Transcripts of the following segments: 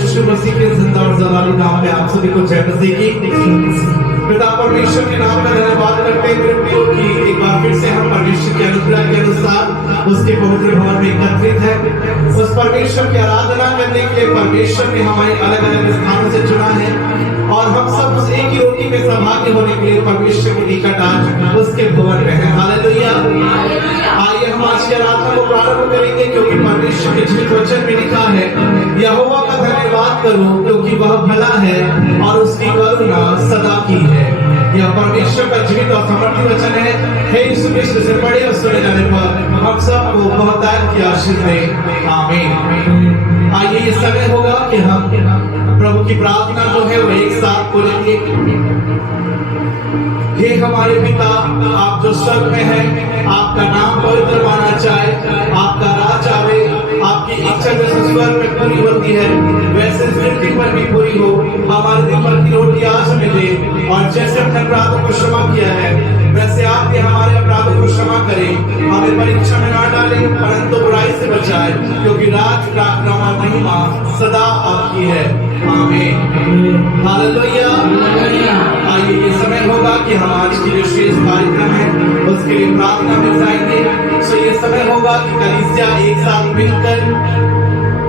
यीशु मसीह के जिंदा और जलाली नाम में आप सभी को जय मसीह की। पिता परमेश्वर के नाम का धन्यवाद करते हैं कि एक बार फिर से हम परमेश्वर के अनुग्रह के अनुसार उसके पवित्र भवन में एकत्रित हैं। उस परमेश्वर की आराधना करने के लिए परमेश्वर ने हमारे अलग अलग स्थानों से चुना है और हम सब उस एक ही रोटी में सहभागी होने के लिए परमेश्वर के निकट आज उसके भवन में हैं। हालेलुया। आइए हम आज की आराधना को प्रारंभ करेंगे क्योंकि परमेश्वर के जीवित वचन में लिखा है, यहोवा का धन्यवाद करो क्योंकि वह भला है और उसकी करुणा सदा की है। यह परमेश्वर का जीवित और समर्थी वचन है। हे यीशु मसीह से पढ़े और सुने जाने पर हम सबको बहुतायत की आशीष दें। आमीन। आइए ये समय होगा कि हम प्रभु की प्रार्थना जो है वो एक साथ बोलेंगे। हे हमारे पिता, आप जो स्वर्ग में हैं, आपका नाम पवित्र माना जाए, आपका राज आवे, आपकी इच्छा जैसे स्वर्ग में पूरी होती है वैसे पृथ्वी पर भी पूरी हो। हमारे दिन भर की रोटी आज हमें दे और जैसे अपने अपराधों को क्षमा किया है वैसे आप भी हमारे अपराधों को क्षमा करें। हमें परीक्षा में ना डालें परंतु बुराई से बचाएं क्योंकि राज, पराक्रम और महिमा सदा आपकी है। आमीन। हालेलुया। आइए ये समय होगा कि हम आज की जो शेष कार्यक्रम है उसके लिए प्रार्थना में जाएंगे। तो ये समय होगा कि कलीसिया एक साथ मिलकर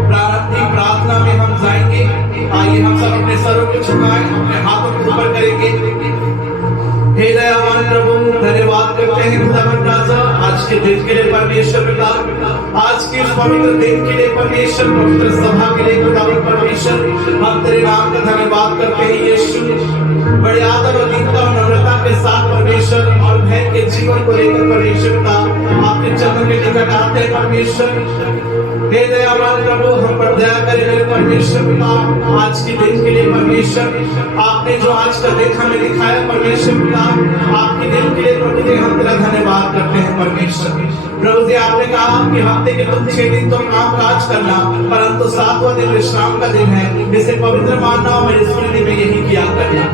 प्रारंभिक प्रार्थना में हम जाएंगे। आइए हम सब अपने सरों को झुकाएं, अपने हाथों को ऊपर करेंगे। हे दयावान प्रभु, धन्यवाद करते हैं खुदावंद राजा आज के दिन के लिए परमेश्वर पिता, आज के इस पवित्र दिन के लिए परमेश्वर, पवित्र सभा के लिए खुदावंद परमेश्वर, हम तेरे नाम का धन्यवाद करते हैं यीशु। बड़े आदर और दीनता और नम्रता के साथ परमेश्वर और भय के जीवन को लेकर परमेश्वर पिता आपके चरणों के निकट आते हैं परमेश्वर। हे दयावान प्रभु, हम पर दया करें मेरे परमेश्वर पिता। आज के दिन के लिए परमेश्वर आपने जो आज का दिन हमें दिखाया परमेश्वर पिता, आपके दिन के लिए प्रभु जी हम तेरा धन्यवाद करते हैं परमेश्वर। प्रभु जी आपने कहा कि हफ्ते के तुम 6 दिन तो काम काज करना परंतु 7वां दिन विश्राम का दिन है, इसे पवित्र मानना और मेरी स्मृति में यही किया करना।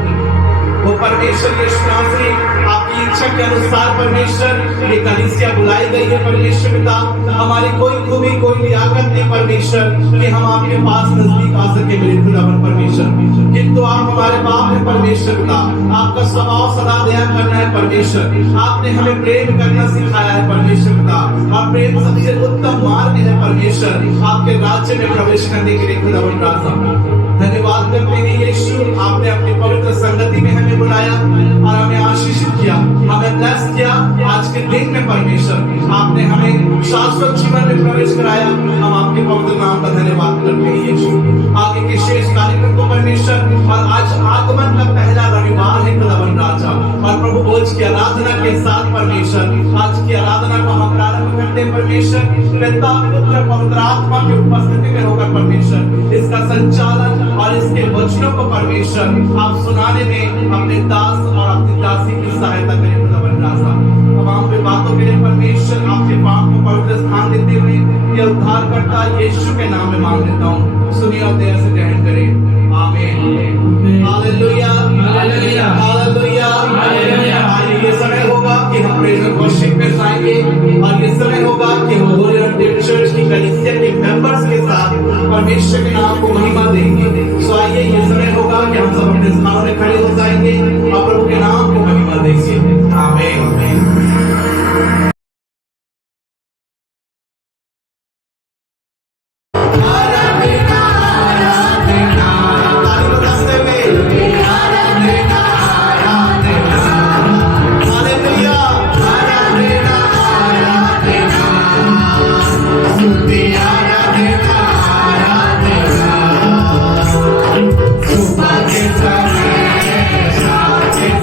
वो परमेश्वर यीशु मसीह आपकी इच्छा के अनुसार परमेश्वर ये कलीसिया बुलाई गई है परमेश्वर पिता। हमारी कोई खूबी कोई लियाकत नहीं परमेश्वर कि हम आपके पास नजदीक आ सके मेरे खुदावन परमेश्वर, किंतु आप हमारे बाप हैं परमेश्वर पिता। आपका स्वभाव सदा दया करना है परमेश्वर। आपने हमें प्रेम करना सिखाया है परमेश्वर पिता और प्रेम सबसे उत्तम मार्ग है परमेश्वर आपके राज्य में प्रवेश करने के लिए खुदावन राजा। धन्यवाद करते हैं यीशु, आपने अपनी पवित्र संगति में हमें बुलाया और हमें आशीषित किया, हमें ब्लेस किया। आज के दिन में परमेश्वर आपने हमें शाश्वत जीवन में प्रवेश कराया। हम आपके पवित्र नाम का धन्यवाद करते हैं यीशु। आगे के शेष कार्यक्रम को परमेश्वर और आज आगमन का पहला रविवार है खुदावन राजा और प्रभु भोज की आराधना के साथ परमेश्वर आज की आराधना को हम प्रारंभ करते हैं परमेश्वर। पिता पुत्र पवित्र आत्मा की उपस्थिति में होकर परमेश्वर इसका संचालन और इसके वचनों को परमेश्वर आप सुनाने में अपने दास और अपनी दासी की सहायता करें खुदावन राजा। तमाम बातों के लिए परमेश्वर आपके पाप को पवित्र स्थान देते हुए ये उद्धारकर्ता यीशु के नाम में मांग लेता हूँ, सुनिए और दया से ग्रहण करें। आमीन। हालेलुया। हालेलुया। हालेलुया। हालेलुया। ये समय होगा कि हम प्रेज एंड वर्शिप में जाएंगे और ये समय होगा कि हम होली लैंड चर्च की कलीसिया के मेंबर्स के साथ परमेश्वर के नाम को महिमा देंगे। सो आइए ये समय होगा कि हम सब अपने स्थानों में खड़े हो जाएंगे और प्रभु के नाम को महिमा देंगे। आमीन। Super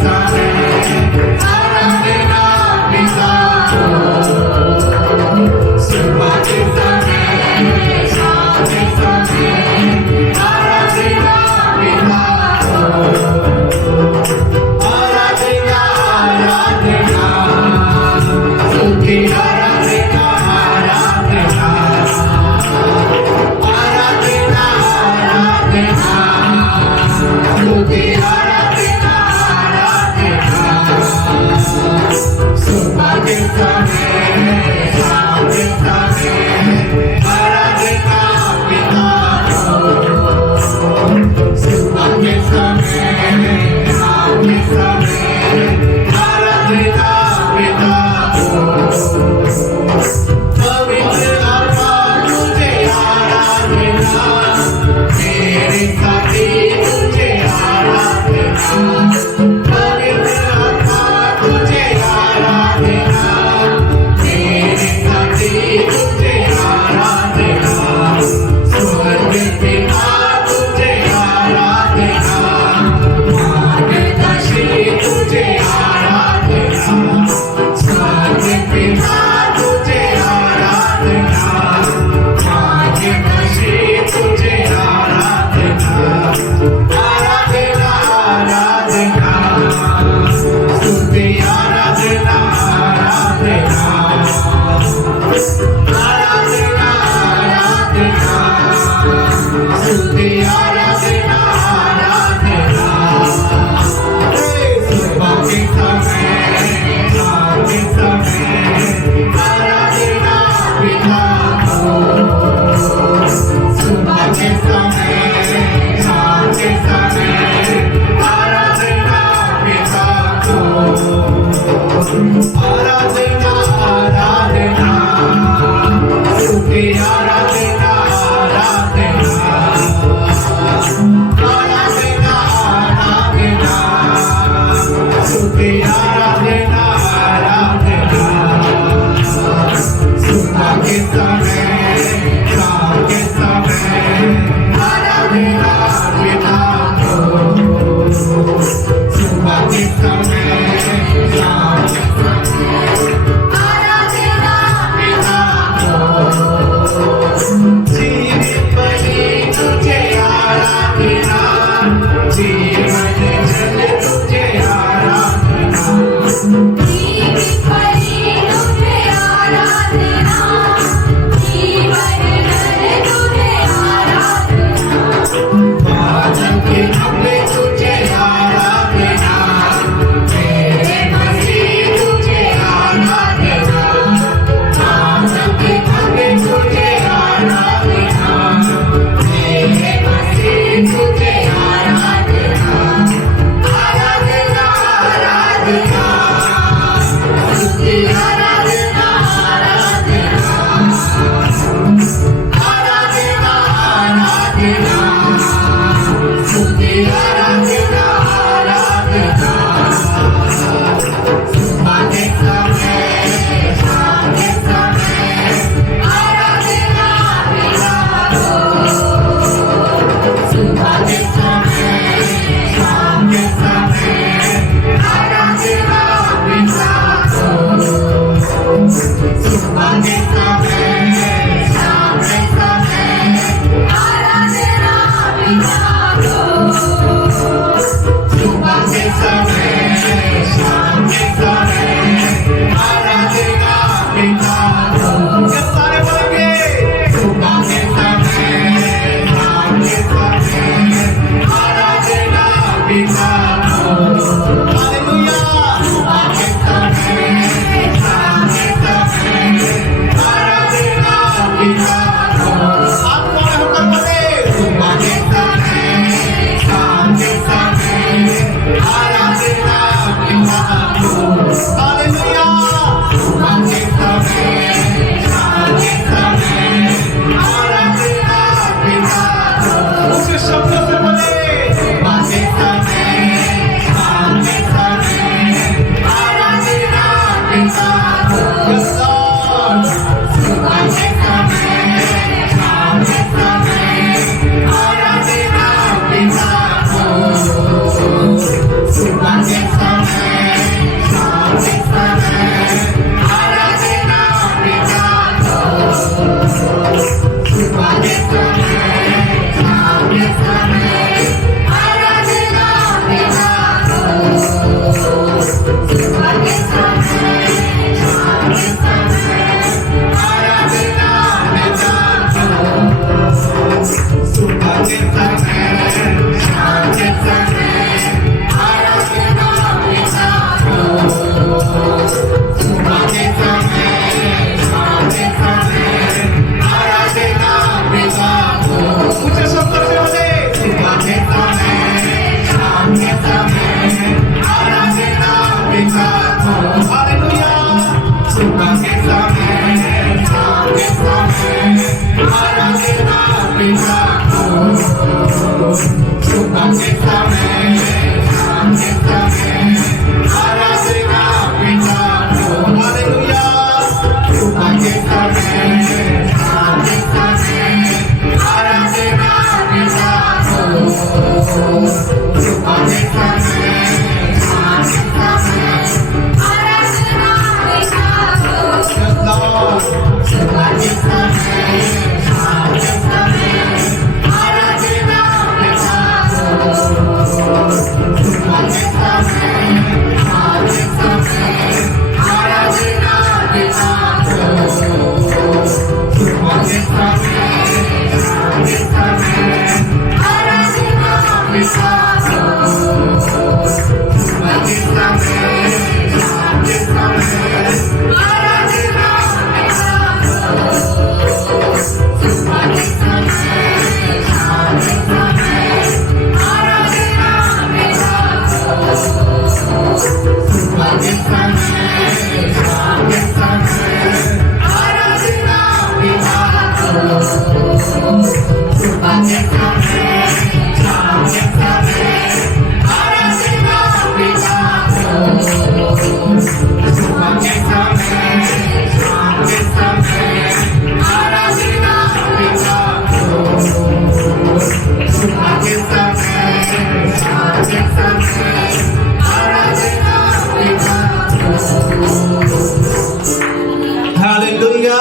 hallelujah,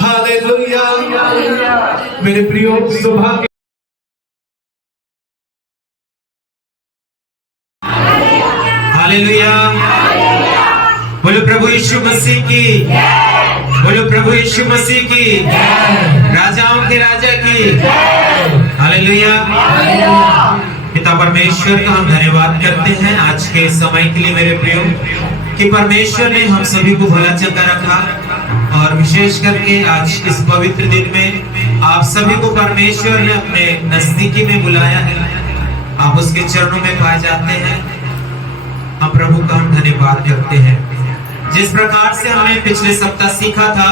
hallelujah. मेरे प्रियो, सुबह के हालेलुया। बोलो प्रभु यीशु मसीह की, बोलो प्रभु यीशु मसीह की, राजाओं के राजा की। हालेलुया। पिता परमेश्वर का हम धन्यवाद करते हैं आज के समय के लिए मेरे प्रियो, कि परमेश्वर ने हम सभी को भला चंगा रखा, और विशेष करके आज इस पवित्र दिन में आप सभी को परमेश्वर ने अपने नजदीकी में बुलाया है। आप उसके चरणों में पाए जाते हैं। हम प्रभु का हम धन्यवाद करते हैं। जिस प्रकार से हमने पिछले सप्ताह सीखा था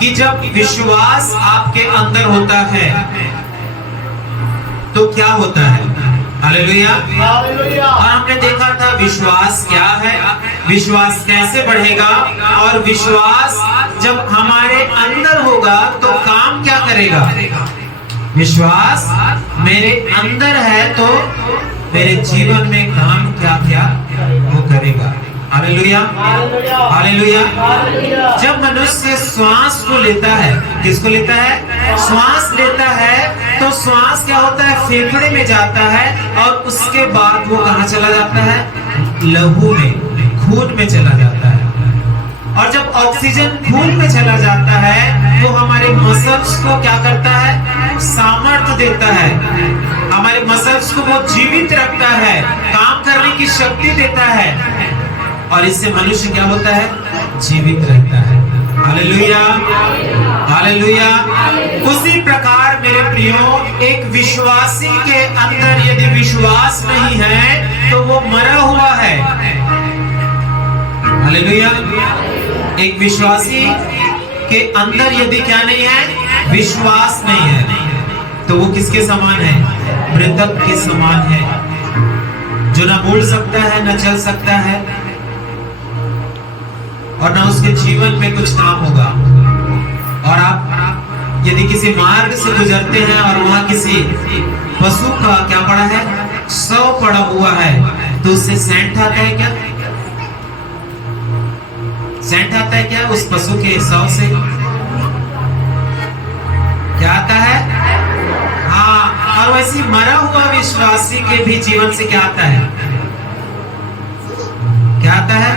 कि जब विश्वास आपके अंदर होता है तो क्या होता है। हालेलुया। और हमने देखा था विश्वास क्या है, विश्वास कैसे बढ़ेगा, और विश्वास जब हमारे अंदर होगा तो काम क्या करेगा। विश्वास मेरे अंदर है तो मेरे जीवन में काम क्या क्या वो करेगा। Hallelujah, hallelujah. जब मनुष्य श्वास को लेता है, किसको लेता है, श्वास लेता है, तो श्वास क्या होता है, फेफड़े में जाता है, और उसके बाद वो कहाँ चला जाता है, लहू में, खून में चला जाता है। और जब ऑक्सीजन खून में चला जाता है तो हमारे मसल्स को क्या करता है, सामर्थ्य देता है, हमारे मसल्स को वो जीवित रखता है, काम करने की शक्ति देता है, और इससे मनुष्य क्या होता है, जीवित रहता है। Hallelujah, hallelujah. उसी प्रकार मेरे प्रियो, एक विश्वासी के अंदर यदि विश्वास नहीं है तो वो मरा हुआ है। हालेलुया। एक विश्वासी के अंदर यदि क्या नहीं है, विश्वास नहीं है, तो वो किसके समान है, मृतक के समान है, जो ना बोल सकता है, ना चल सकता है, और ना उसके जीवन में कुछ काम होगा। और आप यदि किसी मार्ग से गुजरते हैं और वहां किसी पशु का क्या पड़ा है, शव पड़ा हुआ है, तो उससे सेंट आता है क्या, सेंट आता है क्या उस पशु के शव से, क्या आता है, हाँ। और वैसे मरा हुआ विश्वासी के भी जीवन से क्या आता है, क्या आता है,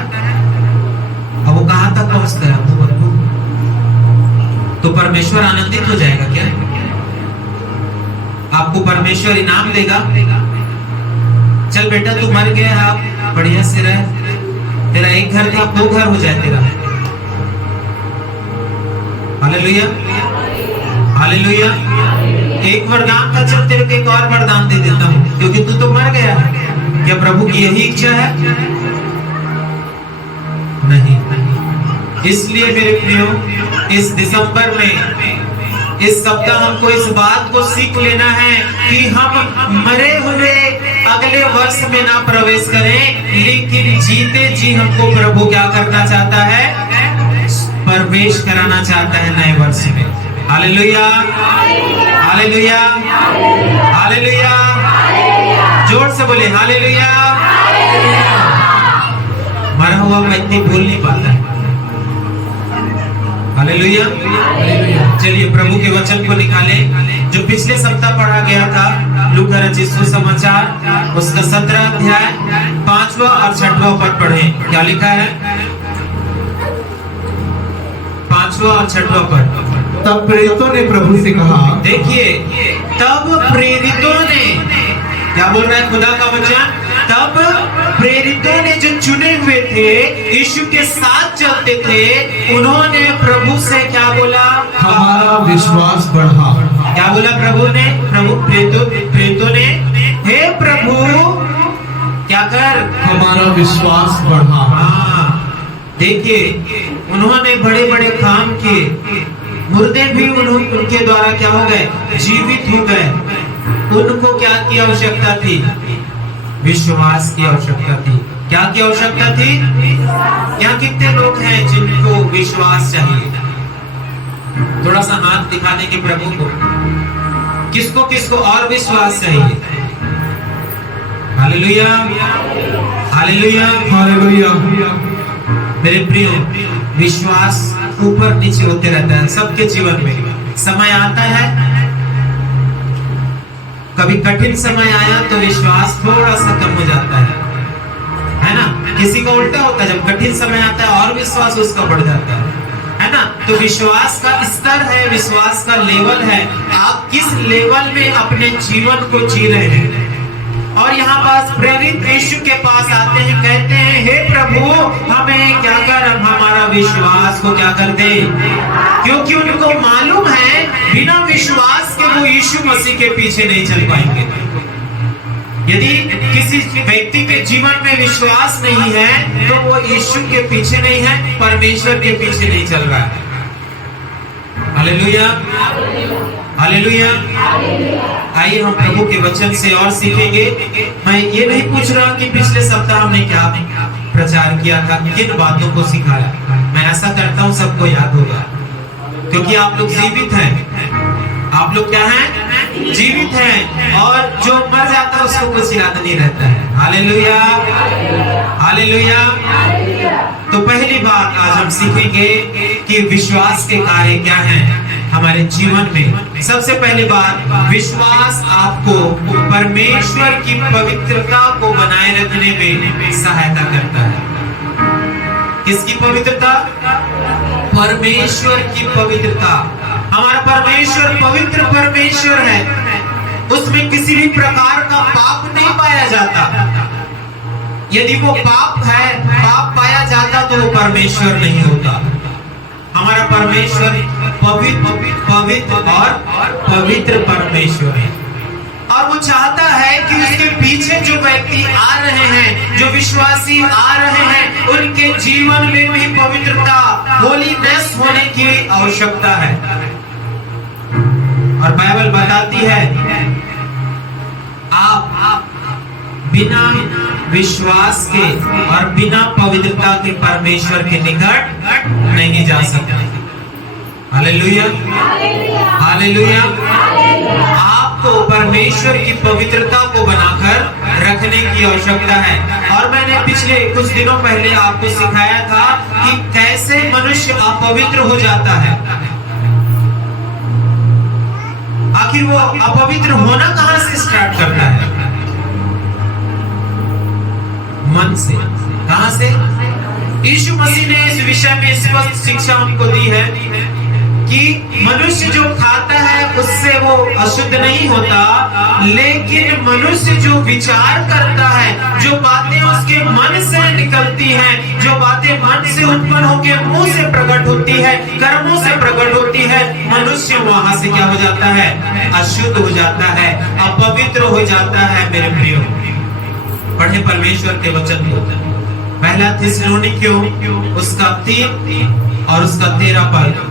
अब वो कहां तक पहुंचता है, तो परमेश्वर आनंदित हो जाएगा क्या, आपको परमेश्वर इनाम देगा। चल बेटा तू मर गया, आप बढ़िया से रह, तेरा एक घर था, 2 घर हो जाए तेरा। Hallelujah, hallelujah. एक वरदान था, चल तेरे को एक और वरदान दे देता हूं, क्योंकि तू तो मर गया। क्या प्रभु की यही इच्छा है? नहीं। इसलिए मेरे प्रियो, इस दिसंबर में, इस सप्ताह हमको इस बात को सीख लेना है कि हम मरे हुए अगले वर्ष में ना प्रवेश करें, लेकिन जीते जी हमको प्रभु क्या करना चाहता है, प्रवेश कराना चाहता है नए वर्ष में। Hallelujah, hallelujah, hallelujah. जोर से बोले हालेलुया। मरा हुआ व्यक्ति बोल नहीं पाता है। हालेलुया। चलिए प्रभु के वचन को निकाले, जो पिछले सप्ताह पढ़ा गया था, लूका रचित सुसमाचार उसका 17 अध्याय 5वां और 6वां पद पढ़े। क्या लिखा है, 5वां और 6वां पद। तब प्रेरितों ने प्रभु से कहा, देखिए, तब प्रेरितों ने, क्या बोल रहा है खुदा का वचन, तब प्रेरितों ने जो चुने हुए थे, यीशु के साथ चलते थे, उन्होंने प्रभु से क्या बोला, हमारा विश्वास बढ़ा। क्या बोला प्रभु ने, प्रेरितों ने, हे प्रभु क्या कर, हमारा विश्वास बढ़ा। हाँ, देखिए उन्होंने बड़े बड़े काम किए, मुर्दे भी उनके द्वारा क्या हो गए, जीवित हो गए। उनको क्या की आवश्यकता थी, विश्वास की आवश्यकता थी। क्या की आवश्यकता थी? क्या कितने लोग हैं जिनको विश्वास चाहिए? थोड़ा सा हाथ दिखा देंगे प्रभु को, किसको किसको और विश्वास चाहिए? Hallelujah, hallelujah, hallelujah. मेरे प्रियो, विश्वास ऊपर नीचे होते रहता है सबके जीवन में। समय आता है, कभी कठिन समय आया तो विश्वास थोड़ा सा कम हो जाता है ना? किसी का उल्टा होता है, जब कठिन समय आता है और विश्वास उसका बढ़ जाता है ना? तो विश्वास का स्तर है, विश्वास का लेवल है, आप किस लेवल में अपने जीवन को जी रहे हैं। और यहाँ पास प्रेरित यीशु के पास आते हैं, कहते हैं हे प्रभु हमें क्या कर, हमारा विश्वास को क्या कर दे, क्योंकि उनको मालूम है बिना विश्वास के वो यीशु मसीह के पीछे नहीं चल पाएंगे। यदि किसी व्यक्ति के जीवन में विश्वास नहीं है तो वो यीशु के पीछे नहीं है, परमेश्वर के पीछे नहीं चल रहा है। Hallelujah, hallelujah. आइए हम प्रभु के वचन से और सीखेंगे। मैं ये नहीं पूछ रहा कि पिछले सप्ताह हमने क्या प्रचार किया था, किन बातों को सिखाया। मैं ऐसा करता हूँ सबको याद होगा, क्योंकि आप लोग जीवित हैं। आप लोग क्या हैं? जीवित हैं। और जो मर जाता है उसको कुछ याद नहीं रहता है। Hallelujah, hallelujah. तो पहली बात आज हम सीखेंगे कि विश्वास के कार्य क्या हैं हमारे जीवन में। सबसे पहली बात, विश्वास आपको परमेश्वर की पवित्रता को बनाए रखने में सहायता करता है। किसकी पवित्रता? परमेश्वर की पवित्रता। हमारा परमेश्वर पवित्र परमेश्वर है, उसमें किसी भी प्रकार का पाप नहीं पाया जाता। यदि वो पाप है, पाप पाया जाता तो वो परमेश्वर नहीं होता। हमारा परमेश्वर पवित्र और पवित्र परमेश्वर है, और वो चाहता है कि उसके पीछे जो व्यक्ति आ रहे हैं, जो विश्वासी आ रहे हैं, उनके जीवन में भी पवित्रता, होलीनेस होने की आवश्यकता है। और बाइबल बताती है आप बिना विश्वास के और बिना पवित्रता के परमेश्वर के निकट नहीं जा सकते। Hallelujah, hallelujah. आपको परमेश्वर की पवित्रता को बनाकर रखने की आवश्यकता है। और मैंने पिछले कुछ दिनों पहले आपको सिखाया था कि कैसे मनुष्य अपवित्र हो जाता है। आखिर वो अपवित्र होना कहां से स्टार्ट करता है? मन से। कहां से? यीशु मसीह ने इस विषय में स्पष्ट शिक्षा हमको दी है कि मनुष्य जो खाता है उससे वो अशुद्ध नहीं होता, लेकिन मनुष्य जो विचार करता है, जो बातें उसके मन से निकलती हैं, जो बातें मन से उत्पन्न होकर मुंह से प्रकट होती है, कर्मों से प्रकट होती है, मनुष्य वहां से क्या हो जाता है? अशुद्ध हो जाता है, अपवित्र हो जाता है। मेरे प्रियो, पढ़े परमेश्वर के वचन को। पहला थिस्सलुनीकियों उसका 3 और उसका 13 पद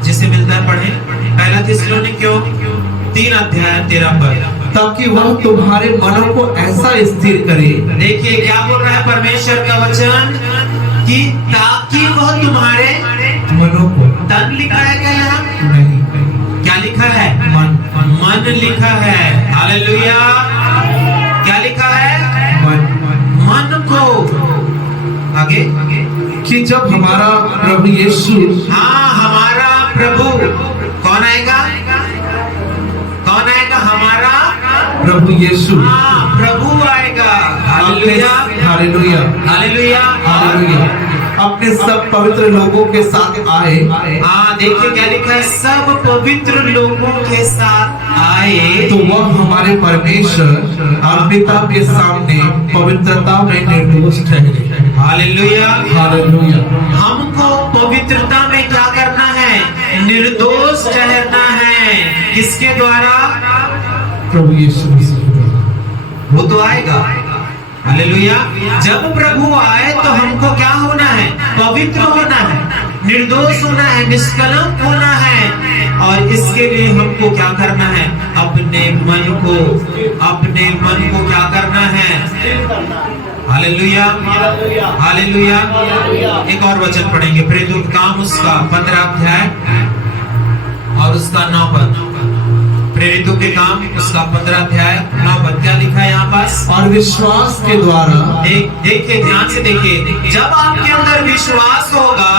जिसे मिलता है, पढ़े पहला थिस्सलुनीकियों 3 अध्याय 13 पद। ताकि वह तुम्हारे मनों को ऐसा स्थिर करे। देखिए क्या बोल रहा है परमेश्वर का वचन, कि ताकि वह तुम्हारे मनों को, तन लिखा है क्या यहाँ? नहीं, क्या लिखा है? मन। मन लिखा है। हालेलुया। क्या लिखा है? मन। मन को आगे, कि जब हमारा प्रभु यीशु, हाँ हमारा प्रभु, कौन आएगा? कौन आएगा? हमारा प्रभु यीशु, हाँ प्रभु आएगा। Hallelujah, hallelujah, hallelujah, hallelujah. अपने सब पवित्र लोगों के साथ आए। हाँ देखिए क्या लिखा है, सब पवित्र लोगों के साथ आए, तो वह हमारे परमेश्वर और पिता के सामने पवित्रता में निर्दोष ठहरे। Hallelujah, hallelujah. हमको पवित्रता में क्या करना है? निर्दोष ठहरना है। किसके द्वारा? प्रभु यीशु मसीह। वो तो आएगा, हालेलुया। जब प्रभु आए तो हमको क्या होना है? पवित्र होना है, निर्दोष होना है, निष्कलंक होना है। और इसके लिए हमको क्या करना है? अपने मन को क्या करना है? Hallelujah, hallelujah. एक और वचन पढ़ेंगे, प्रेरितों के काम उसका 15 अध्याय और उसका 9 पद। प्रेरितों के काम उसका 15 अध्याय 9 पद। क्या लिखा है यहाँ पास? और विश्वास के द्वारा देखिए, ध्यान से देखिए, जब आपके अंदर विश्वास होगा,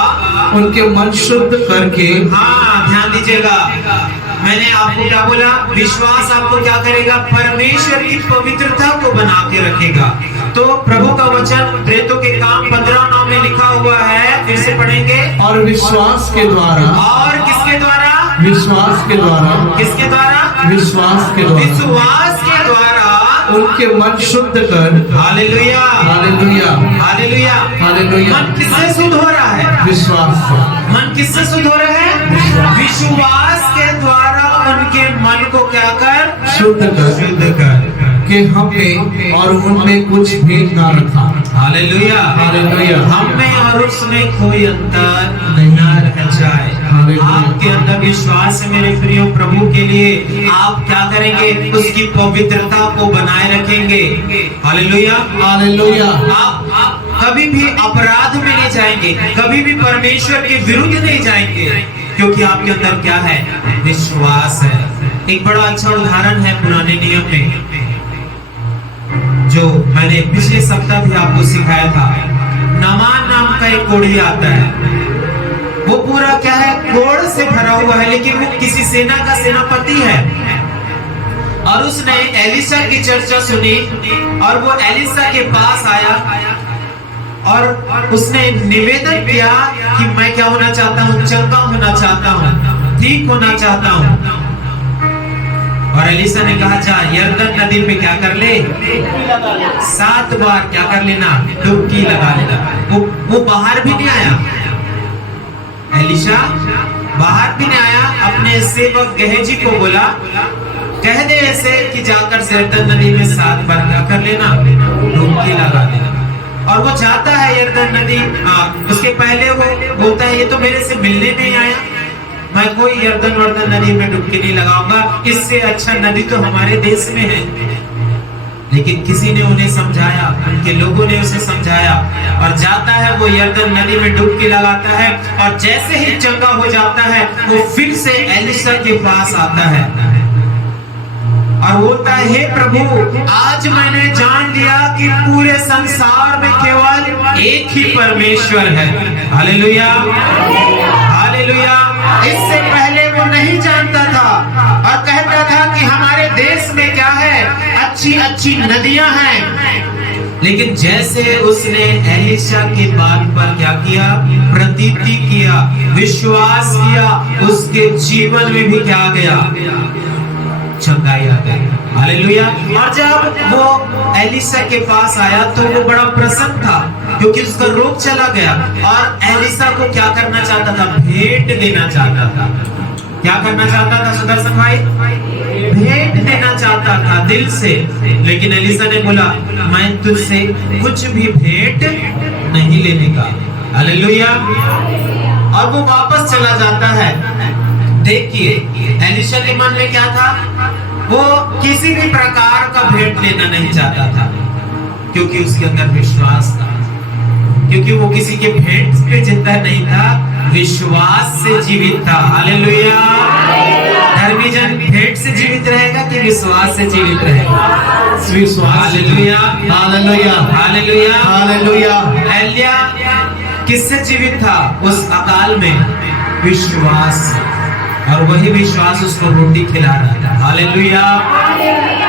उनके मन शुद्ध करके, हाँ ध्यान दीजिएगा, मैंने आपको क्या बोला? विश्वास आपको क्या करेगा? परमेश्वर की पवित्रता को बना के रखेगा। तो प्रभु का वचन प्रेरितों के काम 15:9 में लिखा हुआ है, फिर से पढ़ेंगे। और विश्वास के द्वारा, और किसके द्वारा? विश्वास के द्वारा, किसके द्वारा? विश्वास के द्वारा, विश्वास के द्वारा उनके मन शुद्ध कर। Hallelujah, hallelujah, hallelujah, hallelujah. मन किससे शुद्ध हो रहा है? विश्वास से। मन किससे शुद्ध हो रहा है? विश्वास के द्वारा उनके मन को क्या कर? शुद्ध कर, शुद्ध कर कि हमें और उनमें कुछ भेद ना रखा। Hallelujah, hallelujah. हम में और उसमें कोई अंतर नहीं रह जाए। आपके अंदर विश्वास है मेरे प्रियो, प्रभु के लिए आप क्या करेंगे? उसकी पवित्रता को बनाए रखेंगे। Hallelujah, hallelujah. आप कभी भी अपराध में नहीं जाएंगे, कभी भी परमेश्वर के विरुद्ध नहीं जाएंगे, क्योंकि आपके अंदर क्या है? विश्वास है। एक बड़ा अच्छा उदाहरण है पुराने नियम में, जो मैंने पिछले सप्ताह भी आपको सिखाया था। नामान नाम का एक कोढ़ी आता है, वो पूरा क्या है? कोढ़ से भरा हुआ है, लेकिन वो किसी सेना का सेनापति है। और उसने एलिशा की चर्चा सुनी और वो एलिशा के पास आया और उसने निवेदन किया कि मैं क्या होना चाहता हूँ? चंगा होना चाहता हूँ, ठीक होना चाहता हूँ। और एलिशा ने कहा, जा यरदन नदी पे क्या कर ले? 7 बार क्या कर लेना? डुबकी लगा लेना। वो बाहर भी नहीं आया, एलिशा बाहर भी नहीं आया। अपने सेवक गेहजी को बोला, कह दे ऐसे कि जाकर यरदन नदी में 7 बार क्या कर लेना? डुबकी लगा लेना। और वो जाता है यरदन नदी। उसके पहले वो बोलता है, ये तो मेरे से मिलने नहीं आया, मैं कोई यरदन वर्दन नदी में डुबकी नहीं लगाऊंगा, इससे अच्छा नदी तो हमारे देश में है। लेकिन किसी ने उन्हें समझाया, उनके लोगों ने उसे समझाया और जाता है वो यरदन नदी में डुबकी लगाता है। और जैसे ही चंगा हो जाता है, वो फिर से एलिशा के पास आता है और बोलता है, हे प्रभु, आज मैंने जान लिया कि पूरे संसार में केवल एक ही परमेश्वर है। Hallelujah, hallelujah. इससे पहले वो नहीं जानता था और कहता था कि हमारे देश में क्या है? अच्छी अच्छी नदियां हैं। लेकिन जैसे उसने एलिशा के बात पर क्या किया? प्रतीति किया, विश्वास किया, उसके जीवन में भी क्या आ गया? चंगाई आ गई। हालेलुया। और जब वो एलिशा के पास आया तो वो बड़ा प्रसन्न था, क्योंकि उसका रोग चला गया। और एलिशा को क्या करना चाहता था? भेंट देना चाहता था। क्या करना चाहता था सुदर्शन भाई? भेंट देना चाहता था दिल से। लेकिन एलिशा ने बोला, मैं तुझसे कुछ भी भेंट नहीं लेने का। हालेलुया। और वो वापस चला जाता है। देखिए एलिशा के मन में क्या था? वो किसी भी प्रकार का भेंट लेना नहीं चाहता था, क्योंकि उसके अंदर विश्वास था। क्योंकि वो किसी के भेंट पे जिंदा नहीं था, विश्वास से जीवित था। हालेलुया। धर्मी जन भेंट से जीवित रहेगा कि विश्वास से जीवित रहेगा? विश्वास। Hallelujah, hallelujah, hallelujah, hallelujah. एलिया किससे जीवित था उस अकाल में? विश्वास। और वही विश्वास उसको रोटी खिला रहा था। Hallelujah,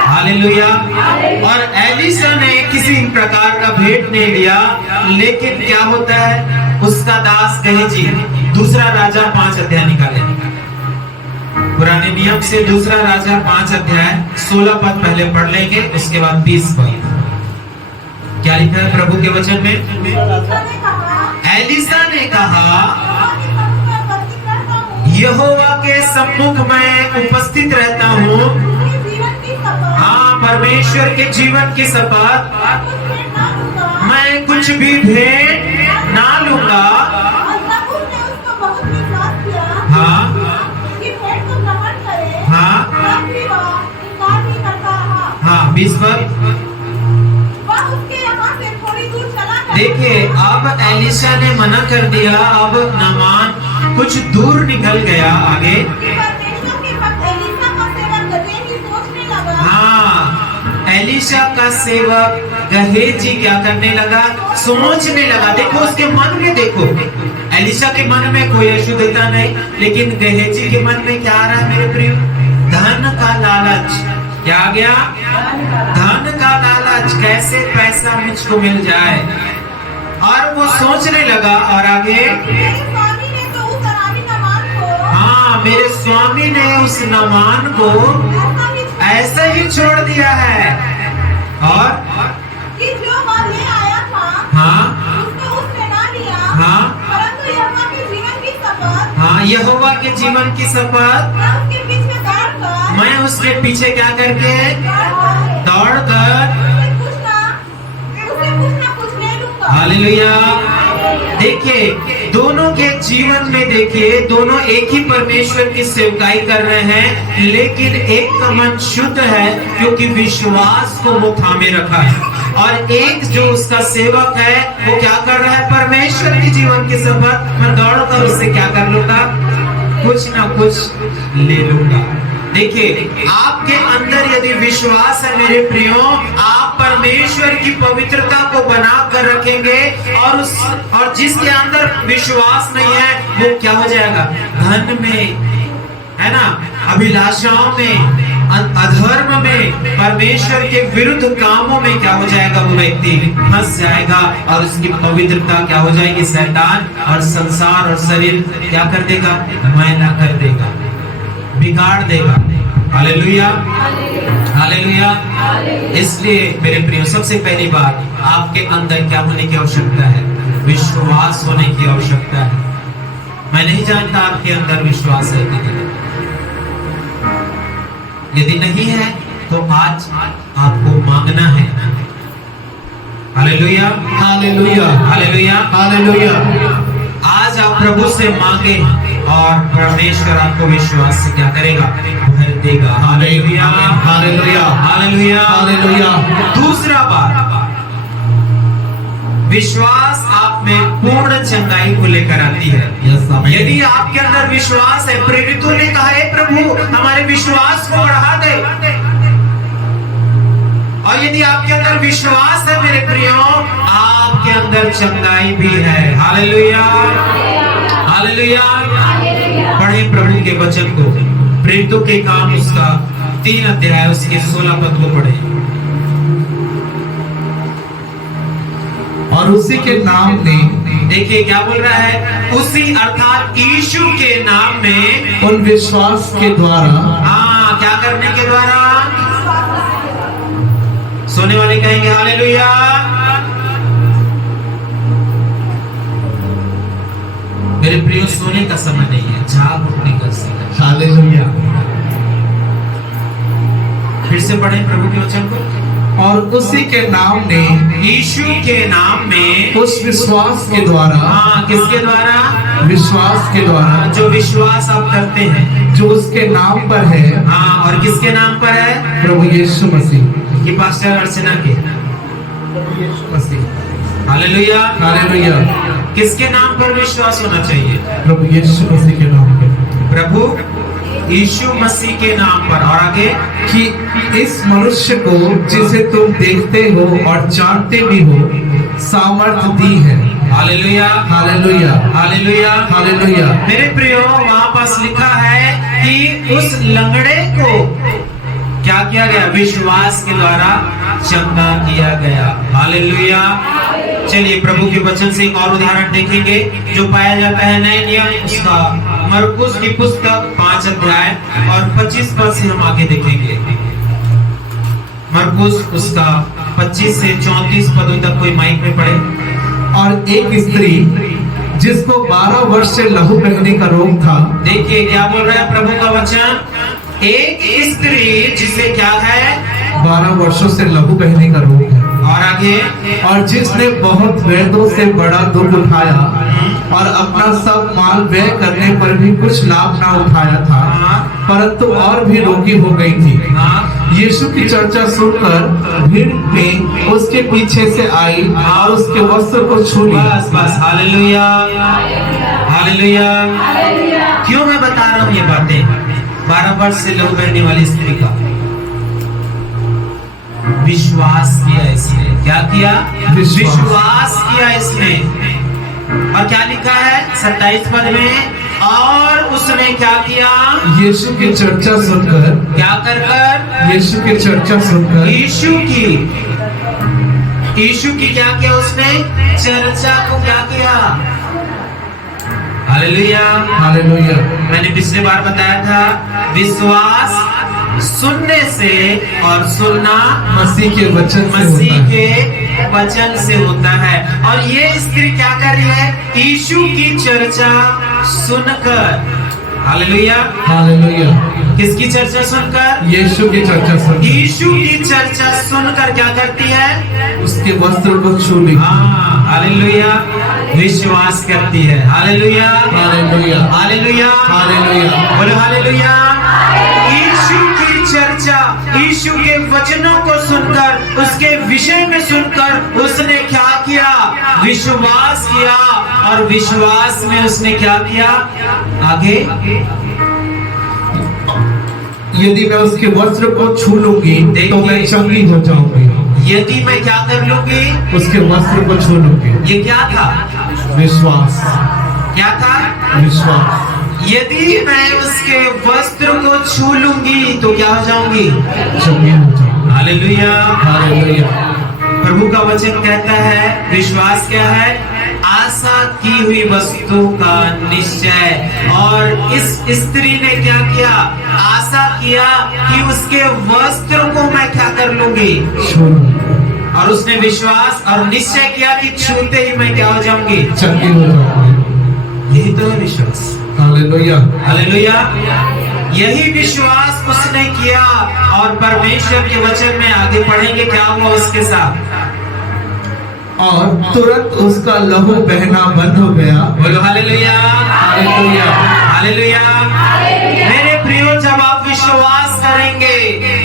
hallelujah. और एलिशा ने किसी प्रकार का भेंट नहीं लिया, लेकिन क्या होता है? उसका दास गेहजी, दूसरा राजा 5 अध्याय निकाले, पुराने नियम से दूसरा राजा 5 अध्याय 16 पद पहले पढ़ लेंगे, उसके बाद 20 पद। क्या लिखा है प्रभु के वचन में? एलिशा ने कहा, यहोवा के सम्मुख मैं उपस्थित रहता हूँ, हाँ, परमेश्वर के जीवन की शपथ मैं कुछ भी भेंट ना लूंगा। और तब उसने उसको बहुत विश्वास किया हाँ कि भेंट को ग्रहण करे। हाँ तब भी वह इनकार नहीं करता रहा। हाँ 20 पर वह उसके यहाँ से थोड़ी दूर चला गया। देखिए, अब एलिशा ने मना कर दिया। अब नामान कुछ दूर निकल गया आगे। परमेश्वर के भक्त एलीशा का सेवक गहेजी सोचने लगा। हाँ, एलिशा का सेवक गहेजी क्या करने लगा? सोचने लगा। देखो उसके मन में, देखो एलिशा के मन में कोई अशुद्धता नहीं, लेकिन गहेजी के मन में क्या आ रहा है मेरे प्रिय? धन का लालच। क्या आ गया? धन का लालच, कैसे पैसा मुझको मिल जाए। और वो सोचने लगा। और आगे, मेरे स्वामी ने तो उस अरामी नामान को हाँ मेरे स्वामी ने उस नामान को ऐसे ही छोड़ दिया है। और कि जो वह ले आया था हाँ उसको उसने ना लिया। हाँ परंतु यहोवा के जीवन की शपथ हाँ यहोवा के जीवन की शपथ मैं उसके पीछे दौड़कर मैं उसके पीछे क्या करके दौड़कर उसे कुछ ना कुछ ले लूंगा। हालेलुया। देखिए, दोनों के जीवन में देखिए, दोनों एक ही परमेश्वर की सेवकाई कर रहे हैं, लेकिन एक का मन शुद्ध है क्योंकि विश्वास को वो थामे रखा है, और एक जो उसका सेवक है वो क्या कर रहा है? परमेश्वर के जीवन की शपथ मैं दौड़कर उससे क्या कर लूंगा? कुछ ना कुछ ले लूंगा। देखिए, आपके अंदर यदि विश्वास है मेरे प्रियो, आप परमेश्वर की पवित्रता को बना कर रखेंगे, और जिसके अंदर विश्वास नहीं है वो क्या हो जाएगा? धन में, है ना, अभिलाषाओं में, अधर्म में, परमेश्वर के विरुद्ध कामों में क्या हो जाएगा? वो व्यक्ति फंस जाएगा और उसकी पवित्रता क्या हो जाएगी? शैतान और संसार और शरीर क्या कर देगा? मैला कर देगा, बिगाड़ देगा। Hallelujah, hallelujah. इसलिए मेरे प्रियो, सबसे पहली बात, आपके अंदर क्या होने की आवश्यकता है? विश्वास होने की आवश्यकता है। मैं नहीं जानता आपके अंदर विश्वास है कि नहीं। यदि नहीं है तो आज आपको मांगना है। Hallelujah, hallelujah, hallelujah, hallelujah. आज आप प्रभु से मांगे और परमेश्वर आपको विश्वास से क्या करेगा? भर देगा। Hallelujah, hallelujah, hallelujah, hallelujah. दूसरा बात, विश्वास आप में पूर्ण चंगाई को लेकर आती है। यदि आपके अंदर विश्वास है, प्रेरितों ने कहा है प्रभु हमारे विश्वास को बढ़ा दे, और यदि आपके अंदर विश्वास है मेरे प्रियो, आपके अंदर चंगाई भी है। Hallelujah, hallelujah. पढ़े प्रभु के वचन को, प्रेरितों के काम उसका 3 अध्याय उसके 16 पद को पढ़े। और उसी के नाम ने, देखिए क्या बोल रहा है? उसी अर्थात यीशु के नाम में, उन विश्वास के द्वारा, हाँ क्या करने के द्वारा? सोने वाले कहेंगे हालेलुया। मेरे प्रियो, सोने का समय नहीं है, जाग उठने का समय। हालेलुया। फिर से पढ़ें प्रभु के वचन को। और उसी के नाम ने, यीशु के नाम में, उस विश्वास के द्वारा, हाँ किसके द्वारा? विश्वास के द्वारा, जो विश्वास आप करते हैं, जो उसके नाम पर है, हाँ, और किसके नाम पर है? प्रभु यीशु मसीह, कि पास्टर अर्चना के। प्रभु यीशु मसीह। Hallelujah, hallelujah. किसके नाम पर विश्वास होना चाहिए? प्रभु यीशु मसीह के नाम पर, प्रभु यीशु मसीह के नाम पर। और आगे, कि इस मनुष्य को जिसे तुम देखते हो और जानते भी हो सामर्थ दी है। Hallelujah, hallelujah, hallelujah, hallelujah. मेरे प्रियो, वहां पास लिखा है कि उस लंगड़े को क्या किया गया? विश्वास के द्वारा चंगा किया गया। हालेलुया। चलिए प्रभु के वचन से एक और उदाहरण देखेंगे जो पाया जाता है नए नियम उसका मरकुस की पुस्तक 5 अध्याय और 25 पद से हम आगे देखेंगे। मरकुस उसका 25 से 34 पदों तक कोई माइक में पढ़े। और एक स्त्री जिसको 12 वर्ष से लहू बहने का रोग था, देखिए क्या बोल रहा है प्रभु का वचन। एक स्त्री जिसे क्या है? 12 वर्षों से लहू बहने का रोग है। और आगे और जिसने बहुत वैद्यों से बड़ा दुख उठाया और अपना सब माल व्यय करने पर भी कुछ लाभ ना उठाया था, परंतु और भी रोगी हो गई थी। यीशु की चर्चा सुनकर भीड़ में उसके पीछे से आई और उसके वस्त्र को छू लिया। बस हालेलुया हालेलुया। क्यों मैं बता रहा हूँ ये बातें? 12 वर्ष से लहू बहने वाली स्त्री का विश्वास किया इसने। क्या किया? विश्वास किया इसने। और क्या लिखा है 27 पद में? और उसने क्या किया? यीशु की चर्चा सुनकर, क्या कर यीशु की चर्चा सुनकर, यीशु की क्या किया उसने? चर्चा को क्या किया? Hallelujah hallelujah. मैंने पिछले बार बताया था विश्वास सुनने से और सुनना मसीह के वचन से मसीह होता है। के वचन से होता है। और ये स्त्री क्या कर रही है? यीशु की चर्चा सुनकर। Hallelujah hallelujah. किसकी चर्चा सुनकर? यीशु की चर्चा सुनकर, यीशु की चर्चा सुनकर क्या करती है? उसके वस्त्र को छू ली। हाँ हालेलुया। विश्वास करती है। Hallelujah hallelujah hallelujah hallelujah. बोलो हालेलुया। यीशु की चर्चा, यीशु के वचनों को सुनकर, उसके विषय में सुनकर उसने क्या किया? विश्वास किया। और विश्वास में उसने क्या किया? आगे यदि मैं उसके वस्त्र को छू लूंगी तो मैं चंगी हो जाऊंगी। यदि मैं क्या कर लूंगी? उसके वस्त्र को छू लूंगी। ये क्या था? विश्वास। क्या था? विश्वास। यदि मैं उसके वस्त्र को छू लूंगी तो क्या हो जाऊंगी? चंगी हो जाऊंगी। Hallelujah hallelujah. प्रभु का वचन कहता है विश्वास क्या है? आशा की हुई वस्तु का निश्चय। और इस स्त्री ने क्या किया? आशा किया कि उसके वस्त्र को मैं क्या कर लूंगी? छू लूंगी। और उसने विश्वास और निश्चय किया कि छूते ही मैं क्या हो जाऊंगी? चंगी हो जाऊंगी। यही तो है विश्वास। Hallelujah hallelujah. यही विश्वास उसने किया। और परमेश्वर के वचन में आगे पढ़ेंगे क्या हुआ उसके साथ। और तुरंत उसका लहू बहना बंद हो गया। बोलो हालेलुया हालेलुया हालेलुया। मेरे प्रियो जब आप विश्वास करेंगे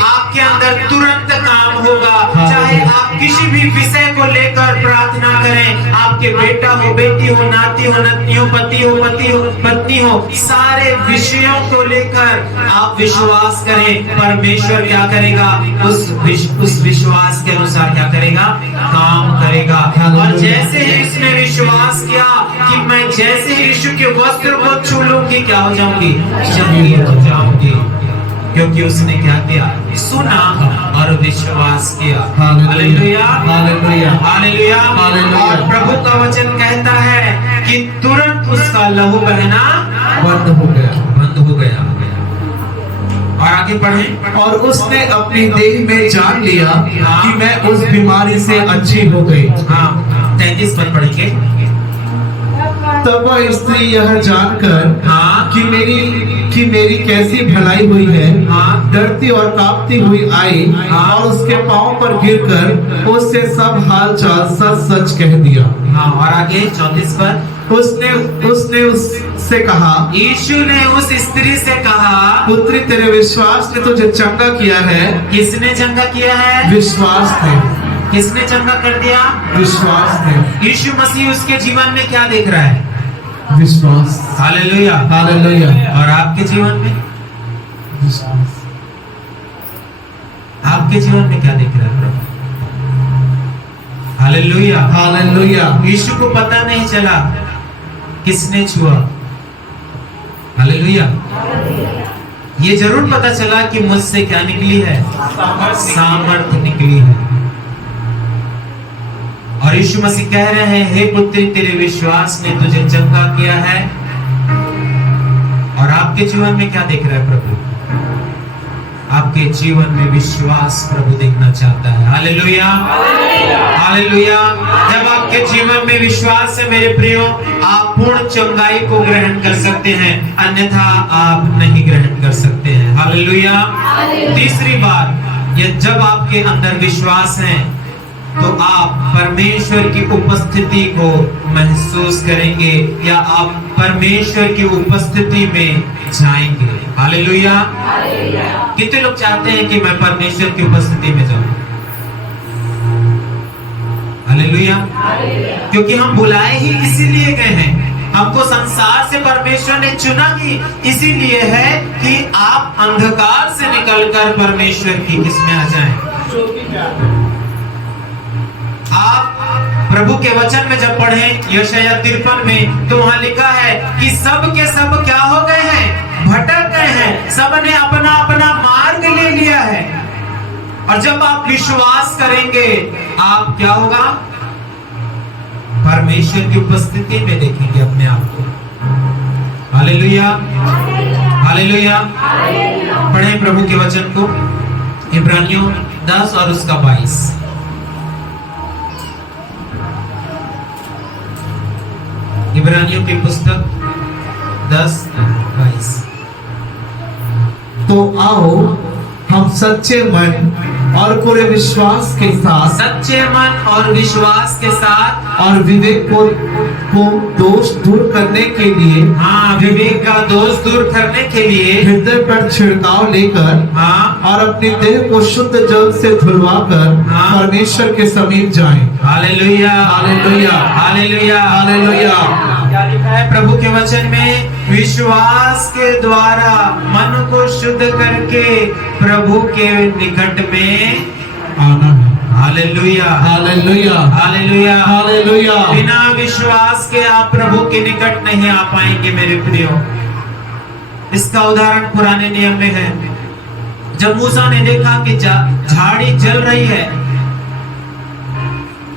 आपके अंदर तुरंत काम होगा। चाहे आप किसी भी विषय को लेकर प्रार्थना करें, आपके बेटा हो, बेटी हो, नाती हो, नतनी हो, पति हो, पत्नी हो, सारे विषयों को लेकर आप विश्वास करें, परमेश्वर क्या करेगा? उस विश्वास के अनुसार क्या करेगा? काम करेगा। और जैसे ही उसने विश्वास किया कि मैं जैसे ही यीशु के वस्त्र को छू लूंगी क्या हो जाऊंगी? चंगी हो जाऊंगी। क्योंकि उसने क्या किया? सुना और विश्वास किया। Hallelujah hallelujah hallelujah. और प्रभु का वचन कहता है कि तुरंत उसका लहू बहना बंद हो गया। बंद हो गया। और आगे पढ़ें। और उसने अपनी देह में जान लिया कि मैं उस बीमारी से अच्छी हो गई। हाँ 33 पद पढ़ेंगे। तब वह स्त्री यह जानकर हाँ कि मेरी कैसी भलाई हुई है, हाँ डरती और कांपती हुई आई और उसके पांव पर गिरकर उससे सब हाल चाल सच सच कह दिया। हाँ और आगे 34 पद। उसने उससे कहा, यीशु ने उस स्त्री से कहा, पुत्री तेरे विश्वास ने तुझे चंगा किया है। किसने चंगा किया है? विश्वास ने। किसने चंगा कर दिया? विश्वास ने। यीशु मसीह उसके जीवन में क्या देख रहा है? विश्वास। Hallelujah hallelujah. और आपके जीवन में? विश्वास। आपके जीवन में क्या देख रहा है प्रभु? Hallelujah hallelujah. यीशु को पता नहीं चला किसने छुआ। हालेलुया। ये जरूर पता चला कि मुझसे क्या निकली है? सामर्थ्य निकली है। और यीशु मसीह कह रहे हैं, हे पुत्री तेरे विश्वास ने तुझे चंगा किया है। और आपके जीवन में क्या देख रहा है प्रभु? आपके जीवन में विश्वास प्रभु देखना चाहता है। Hallelujah hallelujah. जब आपके जीवन में विश्वास है मेरे प्रियो, आप पूर्ण चंगाई को ग्रहण कर सकते हैं, अन्यथा आप नहीं ग्रहण कर सकते हैं। हालेलुया। तीसरी बात, ये जब आपके अंदर विश्वास है तो आप परमेश्वर की उपस्थिति को महसूस करेंगे या आप परमेश्वर की उपस्थिति में जाएंगे। हालेलुया। कितने लोग चाहते हैं कि मैं परमेश्वर की उपस्थिति में जाऊं? हालेलुया। क्योंकि हम बुलाए ही इसीलिए गए हैं, हमको संसार से परमेश्वर ने चुना ही इसीलिए है कि आप अंधकार से निकलकर परमेश्वर की किसमें आ जाएं। आप प्रभु के वचन में जब पढ़ें यशायाह 53 में, तो वहां लिखा है कि सब के सब क्या हो गए हैं? भटक गए हैं, सबने अपना अपना मार्ग ले लिया है। और जब आप विश्वास करेंगे, आप क्या होगा? परमेश्वर की उपस्थिति में देखेंगे अपने आप को। Hallelujah, hallelujah. पढ़ें प्रभु के वचन को, इब्रानियों 10 और उसका 22। इब्रानियों की पुस्तक 10:22। तो आओ हम सच्चे मन और पूरे विश्वास के साथ, सच्चे मन और विश्वास के साथ और विवेक को दोष दूर करने के लिए, हाँ, विवेक का दोष दूर करने के लिए हृदय पर छिड़काव लेकर, हाँ, और अपने देह को शुद्ध जल से धुलवाकर हाँ, परमेश्वर के समीप जाएं। Hallelujah, hallelujah, hallelujah, hallelujah. क्या लिखा है प्रभु के वचन में? विश्वास के द्वारा मन को शुद्ध करके प्रभु के निकट में आना है। Hallelujah, hallelujah, hallelujah, hallelujah. बिना विश्वास के आप प्रभु के निकट नहीं आ पाएंगे मेरे प्रियो। इसका उदाहरण पुराने नियम में है। जब मूसा ने देखा कि झाड़ी जल रही है,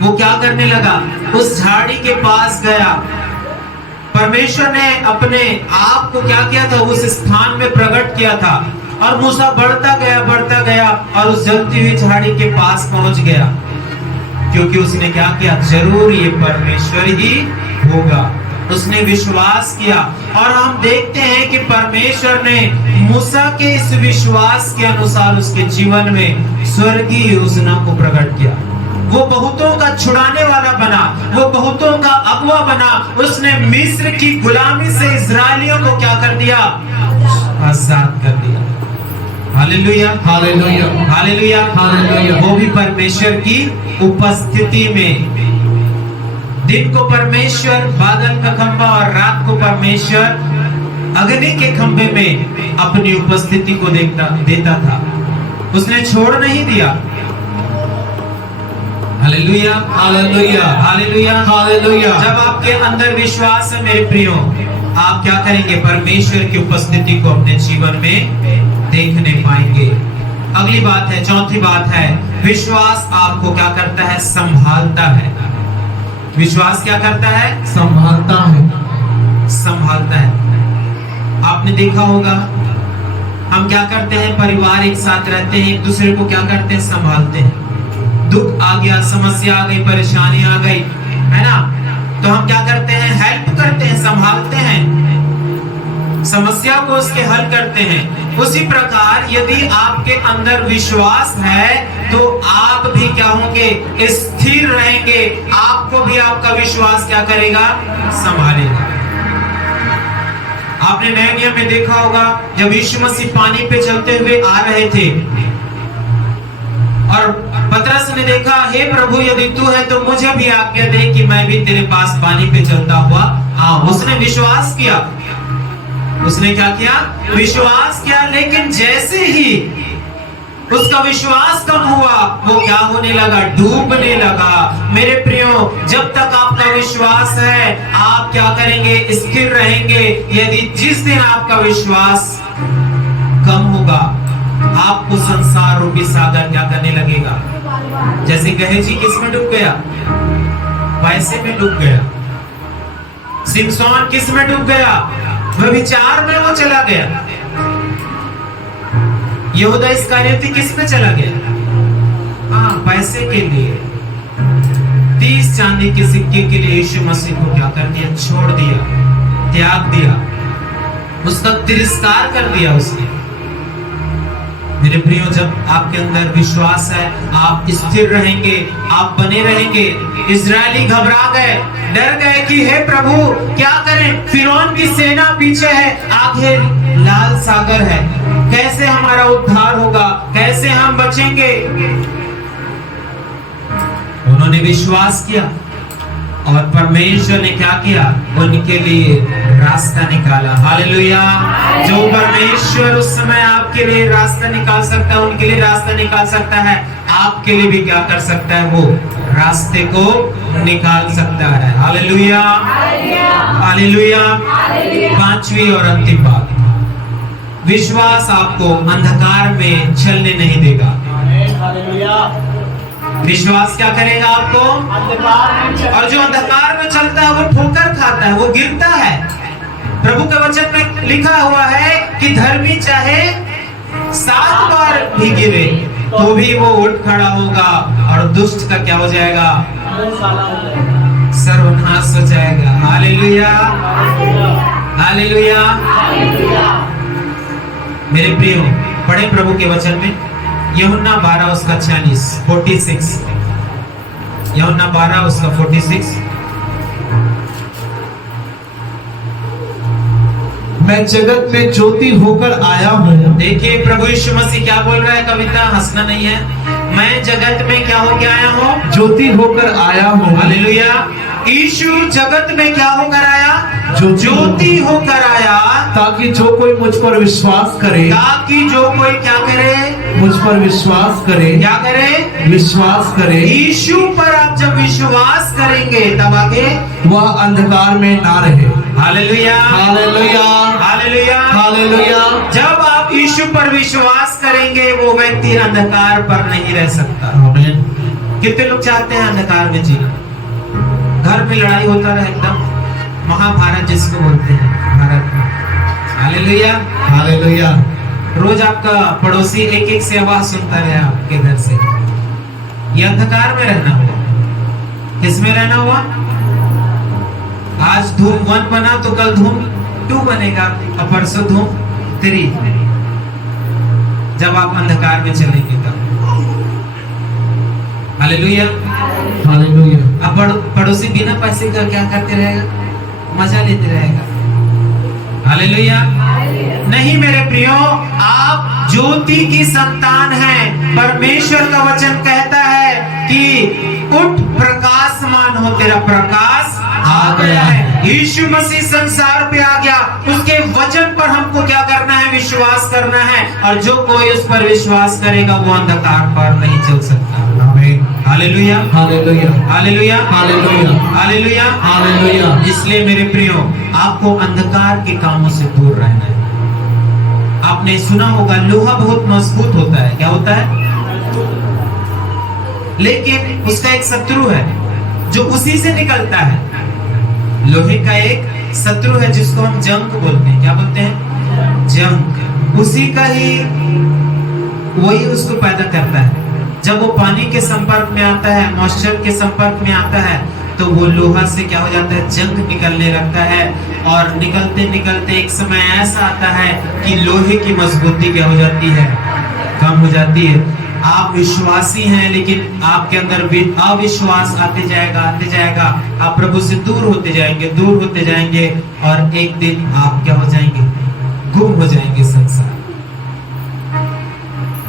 वो क्या करने लगा? उस झाड़ी के पास गया। परमेश्वर ने अपने आप को क्या किया था? उस स्थान में प्रकट किया था। और मूसा बढ़ता गया और उस जलती हुई झाड़ी के पास पहुंच गया, क्योंकि उसने क्या किया? जरूर ये परमेश्वर ही होगा। उसने विश्वास किया। और हम देखते हैं कि परमेश्वर ने मूसा के इस विश्वास के अनुसार उसके जीवन में स्वर्गीय योजना को प्रकट किया। वो बहुतों का छुड़ाने वाला बना, वो बहुतों का अगुआ बना। उसने मिस्र की गुलामी से इस्राएलियों को क्या कर दिया? आजाद कर दिया। Hallelujah, hallelujah, hallelujah, hallelujah. वो भी परमेश्वर की उपस्थिति में। दिन को परमेश्वर बादल का खंभा और रात को परमेश्वर अग्नि के खंभे में अपनी उपस्थिति को देता था। उसने छोड़ नहीं दिया। Hallelujah, hallelujah, hallelujah, hallelujah. जब आपके अंदर विश्वास है मेरे प्रियो, आप क्या करेंगे? परमेश्वर की उपस्थिति को अपने जीवन में देखने पाएंगे। अगली बात है, चौथी बात है, विश्वास आपको क्या करता है? संभालता है। विश्वास क्या करता है? संभालता है, संभालता है। आपने देखा होगा, हम क्या करते हैं? परिवार एक साथ रहते हैं, एक दूसरे को क्या करते हैं? संभालते हैं। दुख आ गया, समस्या आ गई, परेशानी आ गई, है ना? तो हम क्या करते हैं? हेल्प करते हैं, संभालते हैं, समस्या को उसके हल करते हैं। उसी प्रकार यदि आपके अंदर विश्वास है तो आप भी क्या होंगे? स्थिर रहेंगे। आपको भी आपका विश्वास क्या करेगा? संभालेगा। आपने नए नियम में देखा होगा, जब यीशु मसीह पानी पे चलते हुए आ रहे थे और पतरस ने देखा, हे प्रभु यदि तू है तो मुझे भी आज्ञा दे कि मैं भी तेरे पास पानी पे चलता हुआ आऊं। उसने विश्वास किया। उसने क्या किया? विश्वास किया। लेकिन जैसे ही उसका विश्वास कम हुआ, वो क्या होने लगा? डूबने लगा। मेरे प्रियो, जब तक आपका विश्वास है, आप क्या करेंगे? स्थिर रहेंगे। यदि जिस दिन आपका विश्वास कम होगा, आपको संसार रूपी सागर क्या करने लगेगा? जैसे गहेजी किसमें डूब गया? पैसे में डूब गया। सिमसोन किसमें डूब गया? व्यभिचार में वो चला गया। यहूदा इस्करियोती किसमें चला गया? हाँ, पैसे के लिए, 30 चांदी के सिक्के के लिए यीशु मसीह को क्या कर दिया? छोड़ दिया, त्याग दिया, उसका तिरस्कार कर दिया उसने। मेरे प्रियो, जब आपके अंदर विश्वास है, आप स्थिर रहेंगे, आप बने रहेंगे। इजरायली घबरा गए, डर गए कि हे प्रभु क्या करें, फिरौन की सेना पीछे है, आगे लाल सागर है, कैसे हमारा उद्धार होगा, कैसे हम बचेंगे। उन्होंने विश्वास किया और परमेश्वर ने क्या किया, उनके लिए रास्ता निकाला। हालेलुया। जो परमेश्वर उस समय आपके लिए रास्ता निकाल सकता है, उनके लिए रास्ता निकाल सकता है, आपके लिए भी क्या कर सकता है, वो रास्ते को निकाल सकता है। Hallelujah, hallelujah. पांचवी और अंतिम बात, विश्वास आपको अंधकार में चलने नहीं देगा। विश्वास क्या करेगा आपको, और जो अंधकार में चलता है वो ठोकर खाता है, वो गिरता है। प्रभु के वचन में लिखा हुआ है कि धर्मी चाहे 7 बार भी गिरे तो भी वो उठ खड़ा होगा, और दुष्ट का क्या हो जाएगा, सर्वनाश हो जाएगा। Hallelujah, hallelujah. मेरे प्रियो, पढ़े प्रभु के वचन में यूहन्ना 12 उसका 46 यूहन्ना 12 उसका 46। मैं जगत में ज्योति होकर आया हूँ। देखिए प्रभु यीशु मसीह क्या बोल रहा है, कविता हंसना नहीं है। मैं जगत में क्या होकर आया हूँ, ज्योति होकर आया हूँ। हालेलुया। यीशु जगत में क्या होकर आया, ज्योति होकर आया, ताकि जो कोई मुझ पर विश्वास करे, ताकि जो कोई क्या करे, मुझ पर विश्वास करे, क्या करे, विश्वास करे। यीशु पर आप जब विश्वास करेंगे तब आगे वह अंधकार में ना रहे। Hallelujah, hallelujah, hallelujah, hallelujah. जब आप यीशु पर विश्वास करेंगे वो व्यक्ति अंधकार पर नहीं रह सकता। आमीन। कितने लोग चाहते हैं अंधकार में जीना, घर में लड़ाई होता रहे, एकदम महाभारत जिसको बोलते हैं भारत में। Hallelujah, hallelujah. रोज आपका पड़ोसी एक से आवाज सुनता रहे आपके घर से, ये अंधकार में रहना हुआ। किसमें रहना हुआ, आज धूम 1 बना तो कल धूम 2 बनेगा, और परसों धूम 3, जब आप अंधकार में चलेंगे तब। Hallelujah, hallelujah. अब पड़ोसी बिना पैसे का क्या करते रहेगा, मजा लेते रहेगा। हालेलुया। नहीं मेरे प्रियो, आप ज्योति की संतान हैं। परमेश्वर का वचन कहता है कि उठ प्रकाशमान हो, तेरा प्रकाश आ गया है। यीशु मसीह संसार पे आ गया, उसके वचन पर हमको क्या करना है, विश्वास करना है, और जो कोई उस पर विश्वास करेगा वो अंधकार पर नहीं चल सकता। आमीन। Hallelujah, hallelujah, hallelujah, hallelujah, hallelujah, hallelujah. इसलिए मेरे प्रियो, आपको अंधकार के कामों से दूर रहना है। आपने सुना होगा लोहा बहुत मजबूत होता है, क्या होता है, लेकिन उसका एक शत्रु है जो उसी से निकलता है। लोहे का एक शत्रु है जिसको हम जंग बोलते हैं, क्या बोलते हैं, जंग। उसी का ही वही उसको पैदा करता है। जब वो पानी के संपर्क में आता है, मॉइस्चर के संपर्क में आता है, तो वो लोहा से क्या हो जाता है, जंग निकलने लगता है, और निकलते निकलते एक समय ऐसा आता है कि लोहे की मजबूती क्या हो जाती है, कम हो जाती है। आप विश्वासी हैं, लेकिन आपके अंदर भी अविश्वास आते जाएगा, आप प्रभु से दूर होते जाएंगे, और एक दिन आप क्या हो जाएंगे, गुम हो जाएंगे संसार।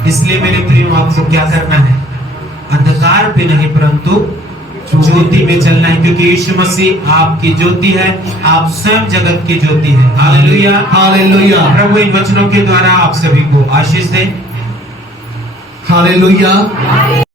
इसलिए मेरे प्रियो, आपको क्या करना है, अंधकार पे नहीं परंतु ज्योति में चलना है, क्योंकि यीशु मसीह आपकी ज्योति है, आप स्वयं जगत की ज्योति है। Hallelujah, hallelujah. प्रभु इन वचनों के द्वारा आप सभी को आशीष दे। हालेलुया।